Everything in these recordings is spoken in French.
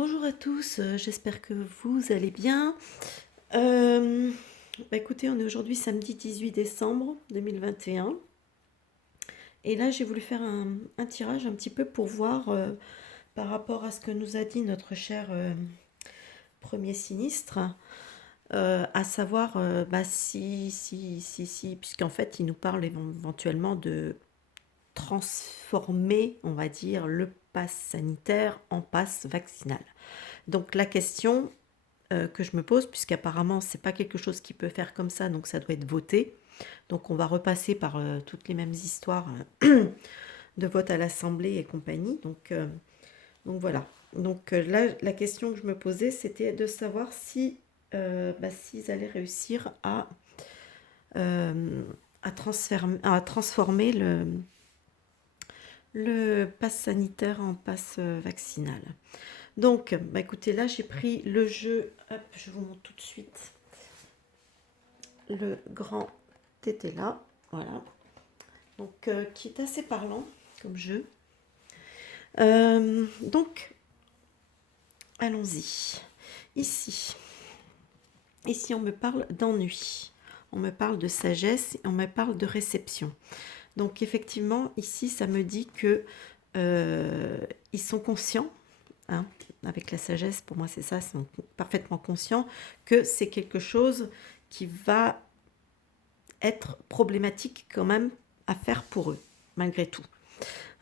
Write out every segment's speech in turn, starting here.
Bonjour à tous, j'espère que vous allez bien. Euh, Écoutez, on est aujourd'hui samedi 18 décembre 2021 et là j'ai voulu faire un tirage un petit peu pour voir par rapport à ce que nous a dit notre cher premier sinistre, à savoir si, puisqu'en fait il nous parle éventuellement de transformer, on va dire, le pass sanitaire en pass vaccinal. Donc la question que je me pose, puisqu'apparemment c'est pas quelque chose qui peut faire comme ça, donc ça doit être voté. Donc on va repasser par toutes les mêmes histoires de vote à l'Assemblée et compagnie. Donc voilà. Donc là, la question que je me posais, c'était de savoir si s'ils allaient réussir euh, à transformer le pass sanitaire en pass vaccinal. Donc, écoutez, là j'ai pris le jeu, hop, je vous montre tout de suite le grand tété là, voilà. Donc, qui est assez parlant comme jeu. Donc, allons-y. Ici, ici, on me parle d'ennui, on me parle de sagesse, et on me parle de réception. Donc, effectivement, ici, ça me dit que ils sont conscients. Hein, avec la sagesse, pour moi, c'est ça, ils sont parfaitement conscients que c'est quelque chose qui va être problématique quand même à faire pour eux, malgré tout.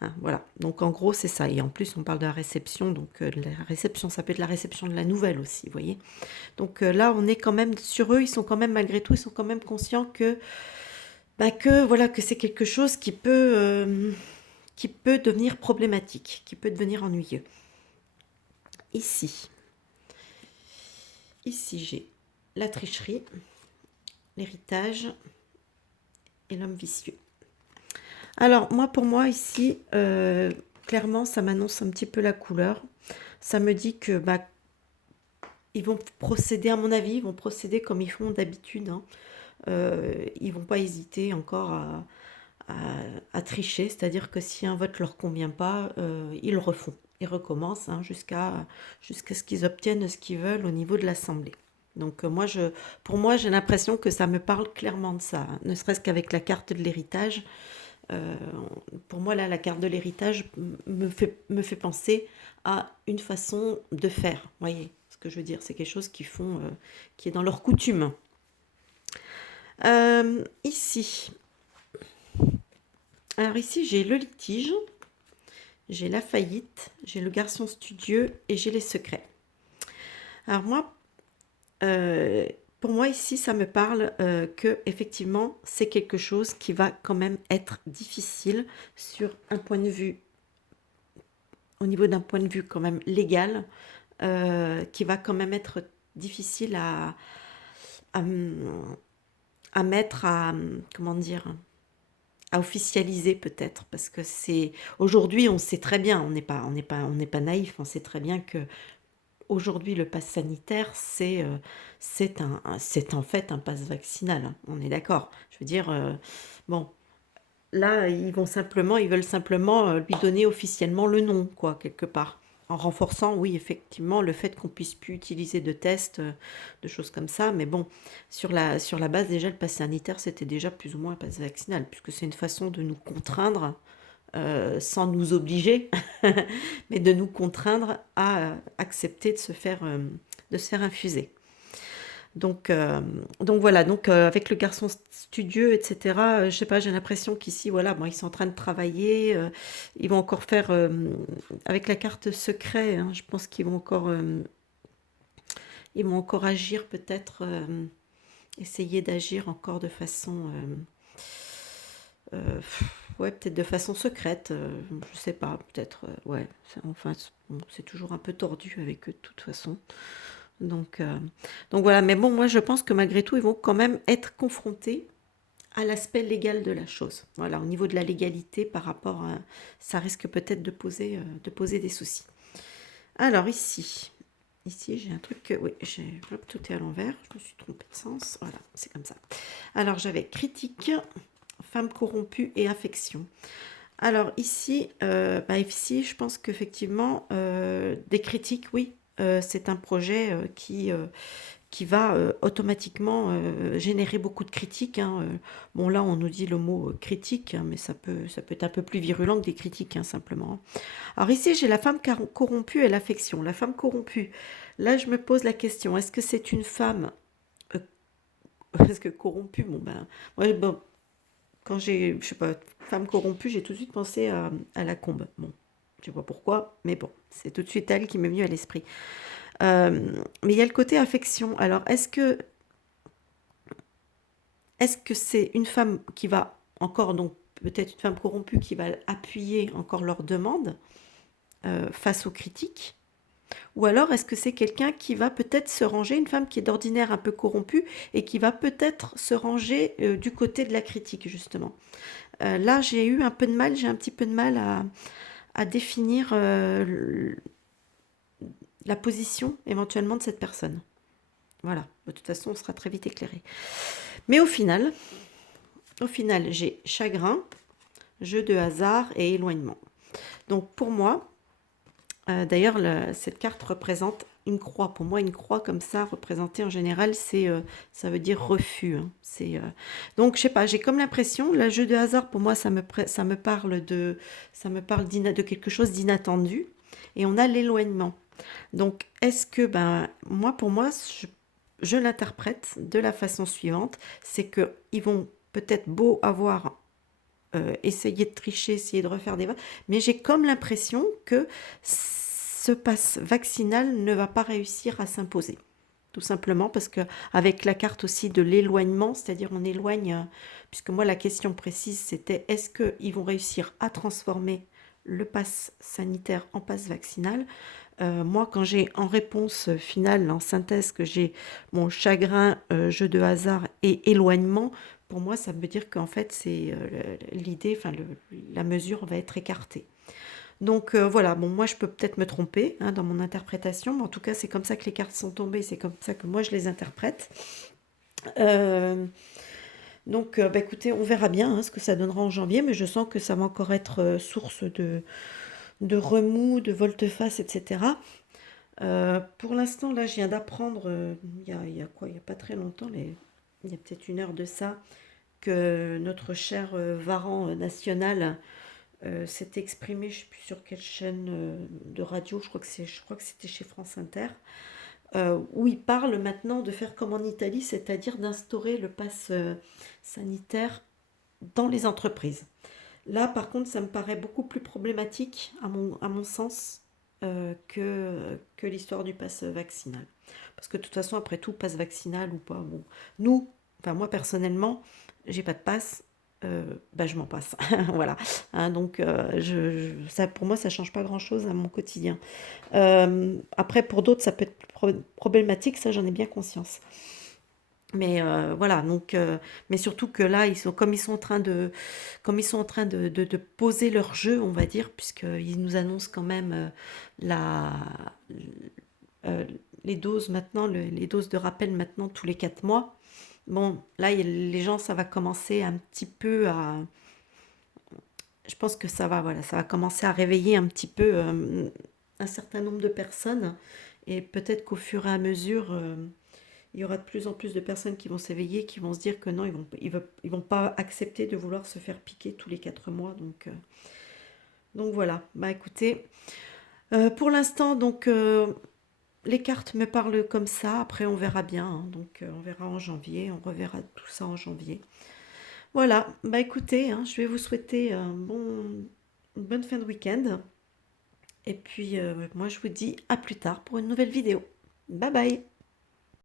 Hein, voilà, donc en gros c'est ça. Et en plus on parle de la réception, donc la réception, ça peut être la réception de la nouvelle aussi, vous voyez. Donc là on est quand même sur eux, ils sont quand même malgré tout, ils sont quand même conscients que, voilà, que c'est quelque chose qui peut devenir problématique, qui peut devenir ennuyeux. Ici, ici j'ai la tricherie, l'héritage et l'homme vicieux. Alors, moi, pour moi, ici, clairement, ça m'annonce un petit peu la couleur. Ça me dit que ils vont procéder, à mon avis, ils vont procéder comme ils font d'habitude. Hein. Ils vont pas hésiter encore à tricher, c'est-à-dire que si un vote leur convient pas, ils le refont. Ils recommencent hein, jusqu'à ce qu'ils obtiennent ce qu'ils veulent au niveau de l'Assemblée. Donc pour moi, j'ai l'impression que ça me parle clairement de ça, hein, ne serait-ce qu'avec la carte de l'héritage. Euh, pour moi, là, la carte de l'héritage me fait penser à une façon de faire. Vous voyez ce que je veux dire? C'est quelque chose qu'ils font, qui est dans leur coutume. Ici, alors ici, j'ai le litige, j'ai la faillite, j'ai le garçon studieux et j'ai les secrets. Alors moi, euh, pour moi ici, ça me parle que effectivement, c'est quelque chose qui va quand même être difficile sur un point de vue, au niveau d'un point de vue quand même légal, qui va quand même être difficile à, à mettre comment dire, à officialiser peut-être, parce que c'est aujourd'hui on sait très bien, on n'est pas naïf, on sait très bien que aujourd'hui le pass sanitaire c'est en fait un pass vaccinal, hein, on est d'accord. Je veux dire, bon, là, ils veulent simplement lui donner officiellement le nom, quoi, quelque part. En renforçant, oui, effectivement, le fait qu'on puisse plus utiliser de tests, de choses comme ça. Mais bon, sur la base, déjà, le pass sanitaire, c'était déjà plus ou moins un pass vaccinal, puisque c'est une façon de nous contraindre, sans nous obliger, mais de nous contraindre à accepter de se faire infuser. Donc voilà, avec le garçon studieux, etc., je sais pas, j'ai l'impression qu'ici, voilà, bon, ils sont en train de travailler, ils vont encore faire, avec la carte secret, hein, je pense ils vont encore agir peut-être, essayer d'agir encore de façon, ouais, peut-être de façon secrète, je sais pas, peut-être, ouais, enfin, bon, c'est toujours un peu tordu avec eux de toute façon. Donc, euh, donc voilà, mais bon, moi je pense que malgré tout, ils vont quand même être confrontés à l'aspect légal de la chose. Voilà, au niveau de la légalité par rapport à... Ça risque peut-être de poser des soucis. Alors ici j'ai un truc que... Oui, hop, tout est à l'envers, je me suis trompée de sens. Voilà, c'est comme ça. Alors j'avais critique, femme corrompue et affection. Alors ici, ici je pense qu'effectivement, des critiques, oui, c'est un projet qui va automatiquement générer beaucoup de critiques, hein. Bon, là, on nous dit le mot critique, hein, mais ça peut être un peu plus virulent que des critiques, hein, simplement. Alors ici, j'ai la femme corrompue et l'affection. La femme corrompue, là, je me pose la question, est-ce que c'est une femme euh, parce que corrompue, bon ben, moi, bon, quand j'ai, je sais pas, femme corrompue, j'ai tout de suite pensé à la Combe. Bon, je sais pas pourquoi, mais bon, c'est tout de suite elle qui m'est venue à l'esprit. Mais il y a le côté affection. Alors, est-ce que c'est une femme qui va encore, donc peut-être une femme corrompue qui va appuyer encore leurs demandes face aux critiques? Ou alors est-ce que c'est quelqu'un qui va peut-être se ranger, une femme qui est d'ordinaire un peu corrompue et qui va peut-être se ranger du côté de la critique, justement? Là, j'ai un petit peu de mal à définir la position éventuellement de cette personne. Voilà, de toute façon, on sera très vite éclairé. Mais au final, j'ai chagrin, jeu de hasard et éloignement. Donc pour moi, d'ailleurs, cette carte représente une croix. Pour moi, une croix comme ça, représentée en général, ça veut dire refus, hein. Donc, je sais pas, j'ai comme l'impression, le jeu de hasard, pour moi, ça me parle de quelque chose d'inattendu. Et on a l'éloignement. Donc, est-ce que, ben, pour moi, je l'interprète de la façon suivante, c'est que ils vont peut-être beau avoir essayé de tricher, essayé de refaire des votes, mais j'ai comme l'impression que ce pass vaccinal ne va pas réussir à s'imposer. Tout simplement parce que avec la carte aussi de l'éloignement, c'est-à-dire on éloigne, puisque moi la question précise c'était est-ce qu'ils vont réussir à transformer le pass sanitaire en pass vaccinal. Moi, quand j'ai en réponse finale, en synthèse, que j'ai mon chagrin, jeu de hasard et éloignement, pour moi, ça veut dire qu'en fait, c'est l'idée, enfin, la mesure va être écartée. Donc voilà, bon, moi, je peux peut-être me tromper hein, dans mon interprétation, mais en tout cas, c'est comme ça que les cartes sont tombées, c'est comme ça que moi, je les interprète. Euh, donc, bah, écoutez, on verra bien hein, ce que ça donnera en janvier, mais je sens que ça va encore être source de remous, de volte-face, etc. Pour l'instant, là, je viens d'apprendre, il y a quoi? Il n'y a pas très longtemps, il y a peut-être une heure de ça, que notre cher Varan national s'est exprimé, je ne sais plus sur quelle chaîne de radio, je crois que c'était chez France Inter, où il parle maintenant de faire comme en Italie, c'est-à-dire d'instaurer le pass sanitaire dans les entreprises. Là, par contre, ça me paraît beaucoup plus problématique, à mon sens, que l'histoire du pass vaccinal. Parce que de toute façon, après tout, pass vaccinal ou pas, bon, nous, enfin moi personnellement, j'ai pas de passe, bah, je m'en passe. Voilà. Hein, donc, ça, pour moi, ça change pas grand-chose à mon quotidien. Après, pour d'autres, ça peut être problématique, ça, j'en ai bien conscience. Mais voilà, donc, mais surtout que là, comme ils sont en train de poser leur jeu, on va dire, puisqu'ils nous annoncent quand même la, euh, les doses maintenant, les doses de rappel maintenant tous les 4 mois. Bon, là, les gens, ça va commencer un petit peu à. Je pense que voilà, ça va commencer à réveiller un petit peu un certain nombre de personnes. Et peut-être qu'au fur et à mesure, il y aura de plus en plus de personnes qui vont s'éveiller, qui vont se dire que non, ils vont pas accepter de vouloir se faire piquer tous les 4 mois. Donc voilà, bah écoutez, pour l'instant, donc les cartes me parlent comme ça, après on verra bien, hein. Donc on verra en janvier, on reverra tout ça en janvier. Voilà, bah écoutez, hein, je vais vous souhaiter une bonne fin de week-end. Et puis moi je vous dis à plus tard pour une nouvelle vidéo. Bye bye!